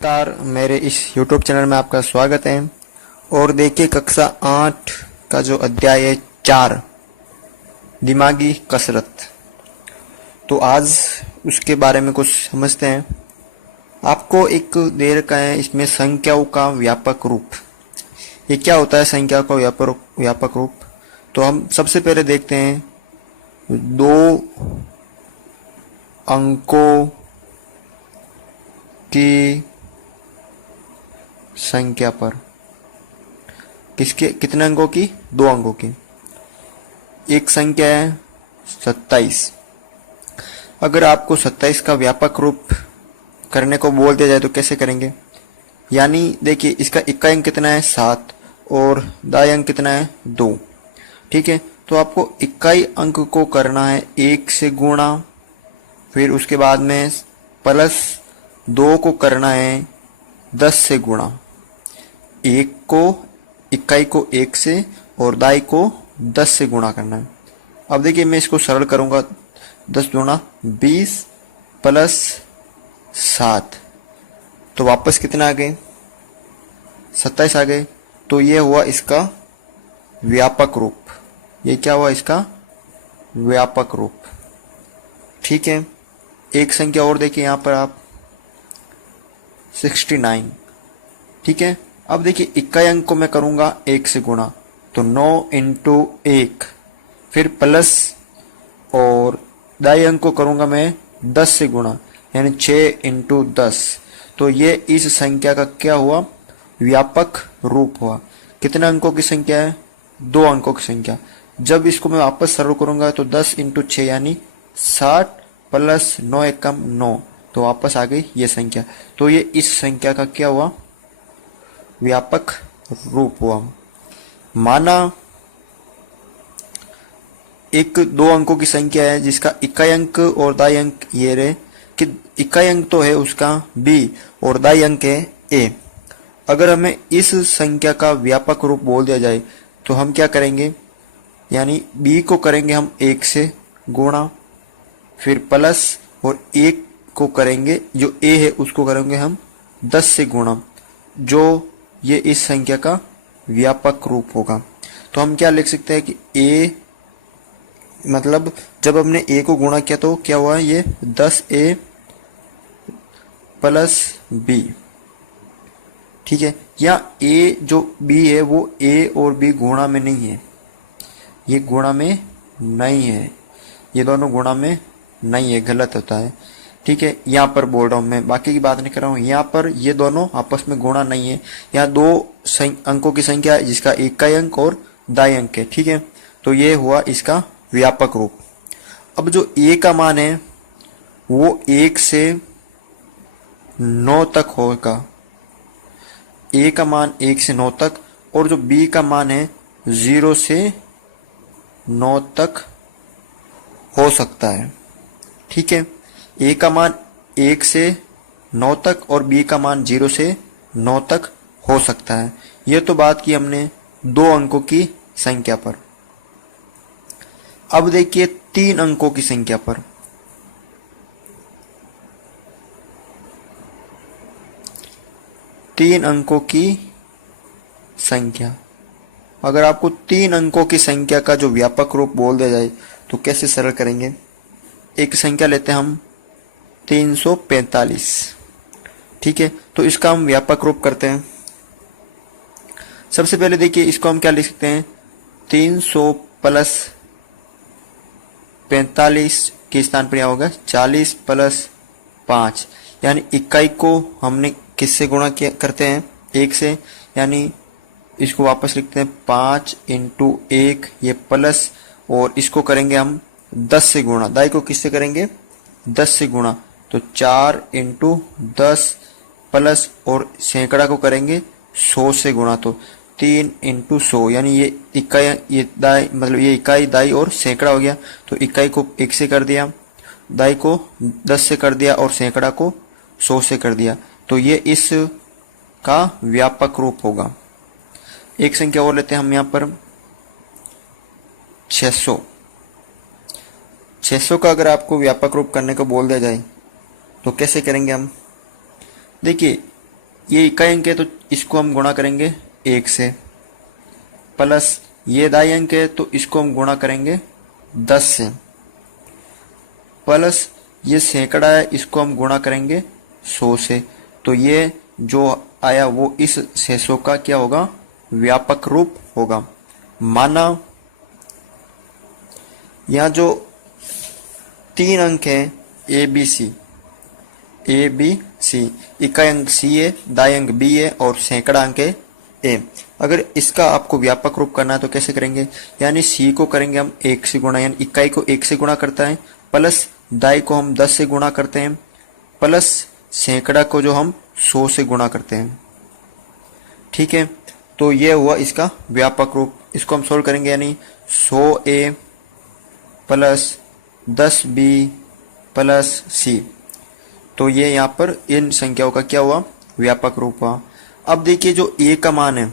नमस्कार, मेरे इस YouTube चैनल में आपका स्वागत है। और देखिए कक्षा 8 का जो अध्याय है 4 दिमागी कसरत, तो आज उसके बारे में कुछ समझते हैं। आपको एक दे रखा है इसमें संख्याओं का व्यापक रूप। ये क्या होता है संख्या का व्यापक रूप? तो हम सबसे पहले देखते हैं दो अंकों की संख्या पर। कितने अंकों की? 2 अंकों की। एक संख्या है 27। अगर आपको 27 का व्यापक रूप करने को बोल दिया जाए तो कैसे करेंगे? यानी देखिए इसका इकाई अंक कितना है 7 और दाई अंक कितना है 2। ठीक है, तो आपको इकाई अंक को करना है 1 से गुणा, फिर उसके बाद में प्लस 2 को करना है 10 से गुणा। इकाई को 1 से और दाई को 10 से गुणा करना है। अब देखिए मैं इसको सरल करूंगा। 10 गुणा 20 प्लस 7, तो वापस कितना आ गए? 27 आ गए। तो ये हुआ इसका व्यापक रूप। ये क्या हुआ? इसका व्यापक रूप। ठीक है, एक संख्या और देखिए यहां पर आप 69। ठीक है, अब देखिए इकाई अंक को मैं करूंगा 1 से गुणा, तो 9 इंटू 1, फिर प्लस, और दाई अंक को करूंगा मैं 10 से गुणा, यानी 6 इंटू 10। तो ये इस संख्या का क्या हुआ? व्यापक रूप हुआ। कितने अंकों की संख्या है? 2 अंकों की संख्या। जब इसको मैं वापस सरल करूंगा तो 10 इंटू 6 यानी 60 प्लस 9 एकम 9, तो वापस आ गई ये संख्या। तो ये इस संख्या का क्या हुआ? व्यापक रूप हुआ। माना एक 2 अंकों की संख्या है जिसका इकाई अंक और दाई अंक ये रहे कि इकाई अंक तो है उसका b और दाई अंक है a। अगर हमें इस संख्या का व्यापक रूप बोल दिया जाए तो हम क्या करेंगे? यानी b को करेंगे हम 1 से गुणा, फिर प्लस, और 1 को करेंगे जो a है उसको करेंगे हम 10 से गुणा, जो ये इस संख्या का व्यापक रूप होगा। तो हम क्या लिख सकते हैं कि a, मतलब जब हमने a को गुणा किया तो क्या हुआ? ये 10a प्लस b। ठीक है, या a जो b है वो a और b गुणा में नहीं है, ये गुणा में नहीं है, ये दोनों गुणा में नहीं है, गलत होता है। ठीक है, यहाँ पर बोल रहा हूं मैं, बाकी की बात नहीं कर रहा हूं। यहाँ पर ये दोनों आपस में गुणा नहीं है। यहाँ 2 अंकों की संख्या है जिसका इकाई अंक और दाई अंक है। ठीक है, तो ये हुआ इसका व्यापक रूप। अब जो a का मान है वो 1 से 9 तक होगा। a का मान 1 से 9 तक, और जो b का मान है 0 से 9 तक हो सकता है। ठीक है, a का मान 1 से 9 तक और b का मान 0 से 9 तक हो सकता है। यह तो बात की हमने 2 अंकों की संख्या पर। अब देखिए 3 अंकों की संख्या पर। तीन अंकों की संख्या, अगर आपको 3 अंकों की संख्या का जो व्यापक रूप बोल दिया जाए तो कैसे सरल करेंगे? एक संख्या लेते हैं हम 345। ठीक है, तो इसका हम व्यापक रूप करते हैं। सबसे पहले देखिए इसको हम क्या लिख सकते हैं? 300 प्लस 45 के स्थान पर क्या होगा? 40 प्लस 5, यानी इकाई को हमने किससे गुणा किया करते हैं? 1 से, यानी इसको वापस लिखते हैं 5 इंटू 1, ये प्लस, और इसको करेंगे हम 10 से गुणा। दाई को किससे करेंगे? 10 से गुणा, तो 4 इंटू 10 प्लस, और सैकड़ा को करेंगे 100 से गुणा, तो 3 इंटू 100, यानी ये इकाई, ये दाई, मतलब ये इकाई, दाई और सैकड़ा हो गया। तो इकाई को 1 से कर दिया, दाई को 10 से कर दिया, और सैकड़ा को 100 से कर दिया। तो ये इस का व्यापक रूप होगा। एक संख्या और लेते हैं हम यहाँ पर 600। 600 का अगर आपको व्यापक रूप करने को बोल दिया जाए तो कैसे करेंगे हम? देखिए ये इकाई अंक है तो इसको हम गुणा करेंगे 1 से, प्लस ये दाई अंक है तो इसको हम गुणा करेंगे 10 से, प्लस ये सैकड़ा है इसको हम गुणा करेंगे 100 से। तो ये जो आया वो इस 600 का क्या होगा, व्यापक रूप होगा। माना यहाँ जो 3 अंक है ए बी सी, इकाई अंक सी है, दाई अंक बी है और सैकड़ा अंक है ए। अगर इसका आपको व्यापक रूप करना है तो कैसे करेंगे, यानी सी को करेंगे हम 1 से गुणा, यानी इकाई को 1 से गुणा करता है, प्लस दाई को हम 10 से गुणा करते हैं, प्लस सैकड़ा को जो हम 100 से गुणा करते हैं। ठीक है, तो ये हुआ इसका व्यापक रूप। इसको हम सोल्व करेंगे, यानी 100a plus 10b plus c। तो ये यहाँ पर इन संख्याओं का क्या हुआ, व्यापक रूप हुआ। अब देखिए जो a का मान है,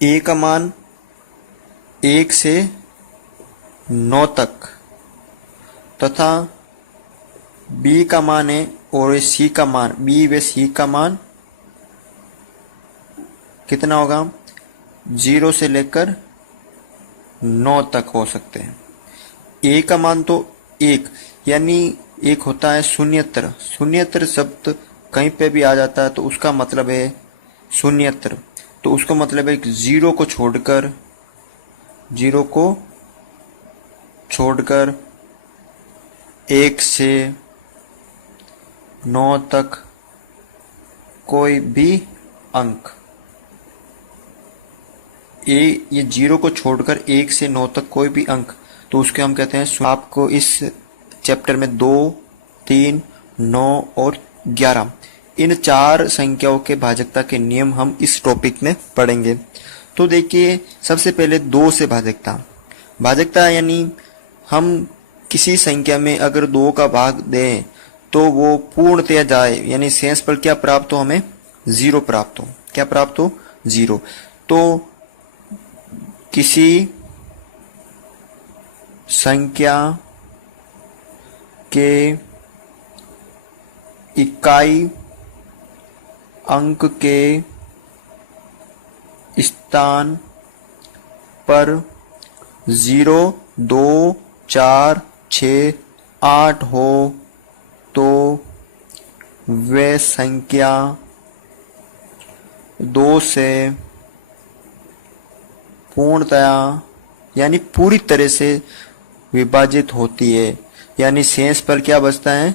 a का मान 1 से 9 तक तथा b का मान है और c का मान, b व c का मान कितना होगा, 0 से लेकर 9 तक हो सकते हैं। a का मान तो 1, यानी एक होता है शून्यतर। शून्यतर शब्द कहीं पे भी आ जाता है तो उसका मतलब है शून्यतर, तो उसका मतलब है कि 0 को छोड़कर 1 से 9 तक कोई भी अंक, ये 0 को छोड़कर 1 से 9 तक कोई भी अंक, तो उसके हम कहते हैं। आपको इस चैप्टर में 2, 3, 9 और 11 इन 4 संख्याओं के भाजकता के नियम हम इस टॉपिक में पढ़ेंगे। तो देखिए सबसे पहले 2 से भाजकता यानी हम किसी संख्या में अगर 2 का भाग दें तो वो पूर्णतया जाए, यानी शेष पर क्या प्राप्त हो, हमें 0 प्राप्त हो। क्या प्राप्त हो, 0। तो किसी संख्या के इकाई अंक के स्थान पर 0, 2, 4, 6, 8 हो तो वे संख्या 2 से पूर्णतया यानी पूरी तरह से विभाजित होती है, यानी शेष पर क्या बचता है,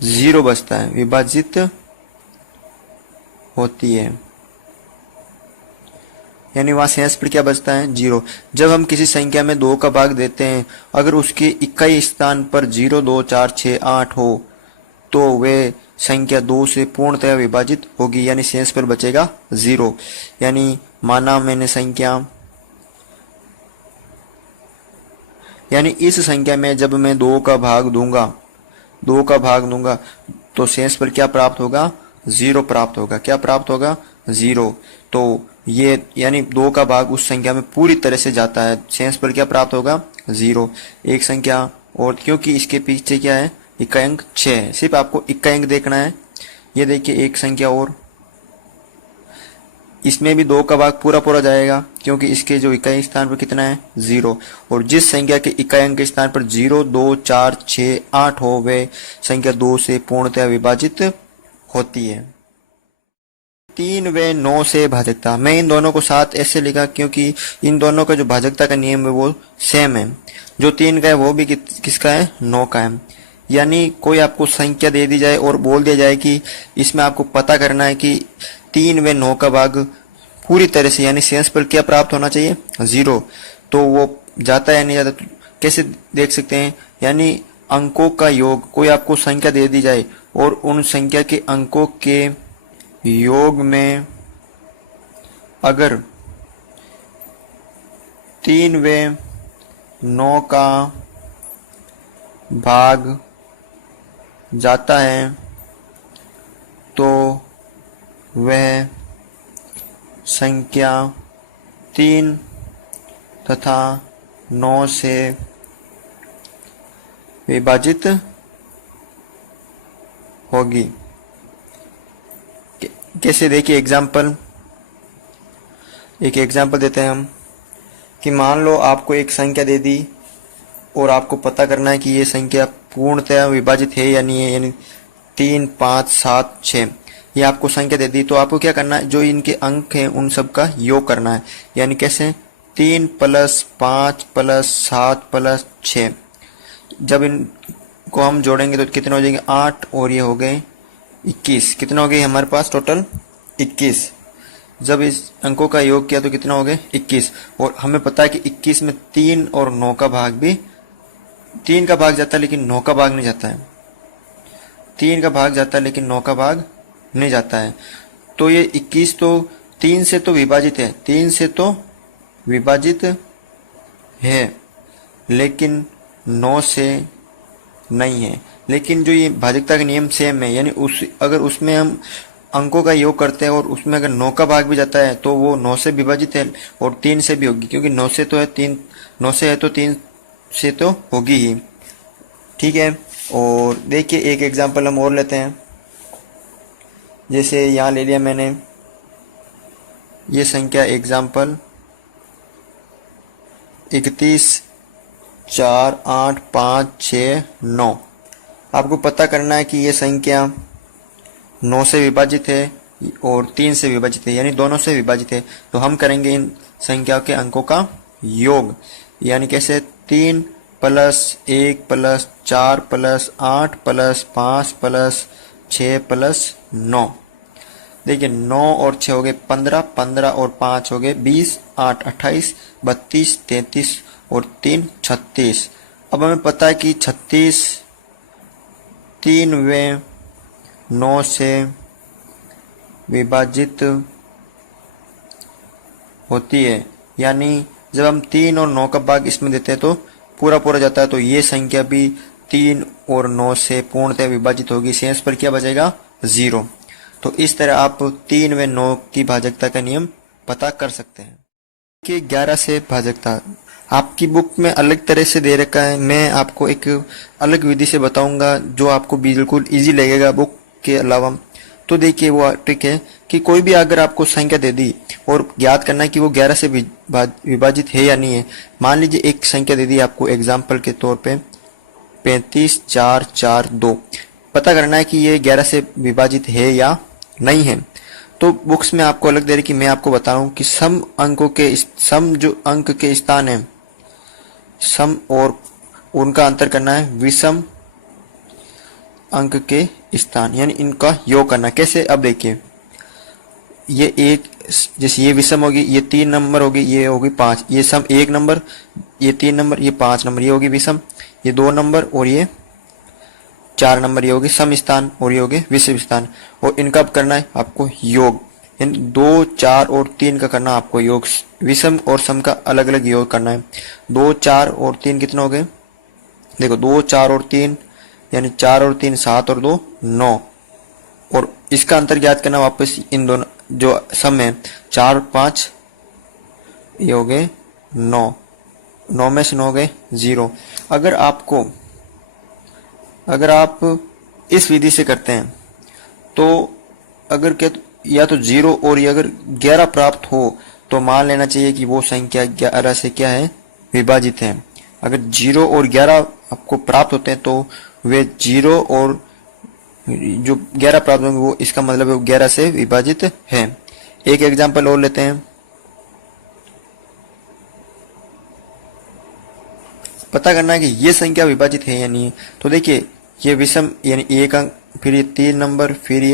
0 बचता है, विभाजित होती है, यानी वहां शेष पर क्या बचता है, 0। जब हम किसी संख्या में 2 का भाग देते हैं, अगर उसके इकाई स्थान पर 0, 2, 4, 6, 8 हो तो वे संख्या 2 से पूर्णतया विभाजित होगी, यानी शेष पर बचेगा 0। यानी माना मैंने संख्या, यानी इस संख्या में जब मैं 2 का भाग दूंगा तो शेष पर क्या प्राप्त होगा, 0 प्राप्त होगा। क्या प्राप्त होगा, 0। तो ये यानी 2 का भाग उस संख्या में पूरी तरह से जाता है, शेष पर क्या प्राप्त होगा, 0। एक संख्या और, क्योंकि इसके पीछे क्या है, इकाई अंक 6 है, सिर्फ आपको इकाई अंक देखना है। ये देखिए एक संख्या और, इसमें भी 2 का भाग पूरा जाएगा, क्योंकि इसके जो इकाई स्थान पर कितना है, 0। और जिस संख्या के इकाई अंक के स्थान पर 0, 2, 4, 6, 8 हो वे संख्या 2 से पूर्णतया विभाजित होती है। 3 व 9 से भाजकता, मैं इन दोनों को साथ ऐसे लिखा क्योंकि इन दोनों का जो भाजकता का नियम है वो सेम है। जो 3 का है वो भी किसका है, 9 का है। यानी कोई आपको संख्या दे दी जाए और बोल दिया जाए कि इसमें आपको पता करना है कि 3 व 9 का भाग पूरी तरह से यानी शेष पर क्या प्राप्त होना चाहिए, 0। तो वो जाता है या नहीं जाता, तो कैसे देख सकते हैं, यानी अंकों का योग, कोई आपको संख्या दे दी जाए और उन संख्या के अंकों के योग में अगर 3 व 9 का भाग जाता है तो वह संख्या 3 तथा 9 से विभाजित होगी। कैसे, देखिए एग्जाम्पल, एक एग्जाम्पल देते हैं हम कि मान लो आपको एक संख्या दे दी और आपको पता करना है कि ये संख्या पूर्णतः विभाजित है या नहीं है, यानी 3, 5, 7, 6 ये आपको संख्या दे दी। तो आपको क्या करना है, जो इनके अंक हैं उन सब का योग करना है। यानी कैसे, 3 + 5 + 7 + 6, जब इनको हम जोड़ेंगे तो कितने हो जाएंगे, 8 और ये हो गए 21। कितना हो गए हमारे पास टोटल, 21। जब इस अंकों का योग किया तो कितना हो गए, 21। और हमें पता है कि 21 में 3 और 9 का भाग भी, 3 का भाग जाता है लेकिन 9 का भाग नहीं जाता है, 3 का भाग जाता है लेकिन 9 का भाग नहीं जाता है। तो ये 21 तो 3 से तो विभाजित है, 3 से तो विभाजित है लेकिन 9 से नहीं है। लेकिन जो ये भाजकता का नियम सेम है, यानी अगर उसमें हम अंकों का योग करते हैं और उसमें अगर 9 का भाग भी जाता है तो वो 9 से विभाजित है और 3 से भी होगी, क्योंकि 9 से तो है 3, 9 से है तो 3 से तो होगी ही। ठीक है। और देखिए एक एग्जांपल हम और लेते हैं, जैसे यहाँ ले लिया मैंने ये संख्या एग्जांपल 31, 4, 8, 5, 6, 9। आपको पता करना है कि ये संख्या 9 से विभाजित है और 3 से विभाजित है, यानी दोनों से विभाजित है। तो हम करेंगे इन संख्याओं के अंकों का योग, यानी कैसे, 3 + 1 + 4 + 8 + 5 + 6 + 9। देखिए 9 और 6 हो गए 15, 15 और 5 हो गए 20, 8 28, 32, 33 और 3 36। अब हमें पता है कि 36 3 वे 9 से विभाजित होती है, यानी जब हम 3 और 9 का भाग इसमें देते हैं तो पूरा पूरा जाता है। तो ये संख्या भी 3 और 9 से पूर्णतः विभाजित होगी, शेष पर क्या बचेगा, 0। तो इस तरह आप 3 व 9 की भाजकता का नियम पता कर सकते हैं। कि 11 से भाजकता आपकी बुक में अलग तरह से दे रखा है, मैं आपको एक अलग विधि से बताऊंगा जो आपको बिल्कुल इजी लगेगा बुक के अलावा। तो देखिए वो ट्रिक है कि कोई भी अगर आपको संख्या दे दी और ज्ञात करना है कि वो 11 से विभाजित है या नहीं है। मान लीजिए एक संख्या दे दी आपको एग्जाम्पल के तौर पे 35, 4, 4, 2। पता करना है कि ये 11 से विभाजित है या नहीं है। तो बुक्स में आपको अलग दे रही कि मैं आपको बता रहा हूँ कि सम अंकों के सम जो अंक के स्थान है, सम और उनका अंतर करना है विषम अंक के स्थान, यानी इनका योग करना। कैसे, अब देखिए ये एक, जैसे ये विषम होगी, ये 3 नंबर होगी, ये होगी 5, ये सम 1 नंबर, ये 3 नंबर, ये 5 नंबर, ये होगी विषम, ये 2 नंबर और ये 4 नंबर, ये होगी सम स्थान और ये होगी विषम स्थान। और इनका अब करना है आपको योग, इन 2, 4 और 3 का करना आपको योग, विषम और सम का अलग अलग योग करना है। 2, 4 और 3 कितने हो गए, देखो 2, 4 और 3 यानी 4 और 3 7 और 2 9। और इसका अंतर ज्ञात करना वापस, इन दोनों जो सम है 4, 5 ये हो गए 9, 9 में से 9 हो गए 0। अगर आप इस विधि से करते हैं तो अगर क्या, या तो 0 और ये अगर 11 प्राप्त हो तो मान लेना चाहिए कि वो संख्या 11 से क्या है, विभाजित है। अगर 0 और 11 आपको प्राप्त होते हैं तो वे 0 और जो 11 प्राप्त होंगे वो, इसका मतलब है वो 11 से विभाजित है। एक एग्जांपल और लेते हैं, पता करना है कि ये संख्या विभाजित है या नहीं है। तो देखिए ये विषम यानी 1 अंक, फिर ये 3 नंबर, फिर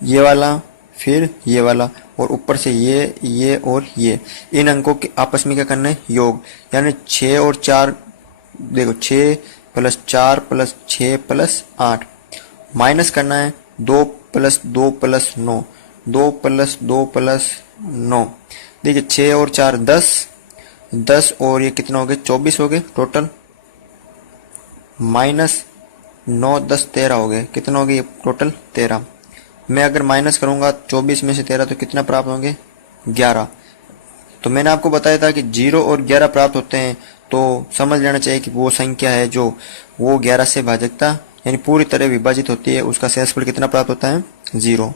ये वाला, फिर ये वाला और ऊपर से ये और ये, इन अंकों के आपस में क्या करना है, योग। यानी 6 और 4, देखो 6 + 4 + 6 + 8, माइनस करना है 2 + 2 + 9, 2 + 2 + 9। देखिए 6 और 4 10, 10 और ये कितना हो गए, 24 हो गए टोटल, माइनस 9 10 13 हो गए, कितना हो गए टोटल 13। मैं अगर माइनस करूंगा 24 में से 13 तो कितना प्राप्त होंगे, 11। तो मैंने आपको बताया था कि 0 और 11 प्राप्त होते हैं तो समझ लेना चाहिए कि वो संख्या है जो वो 11 से भाजकता यानी पूरी तरह विभाजित होती है, उसका शेषफल कितना प्राप्त होता है, 0।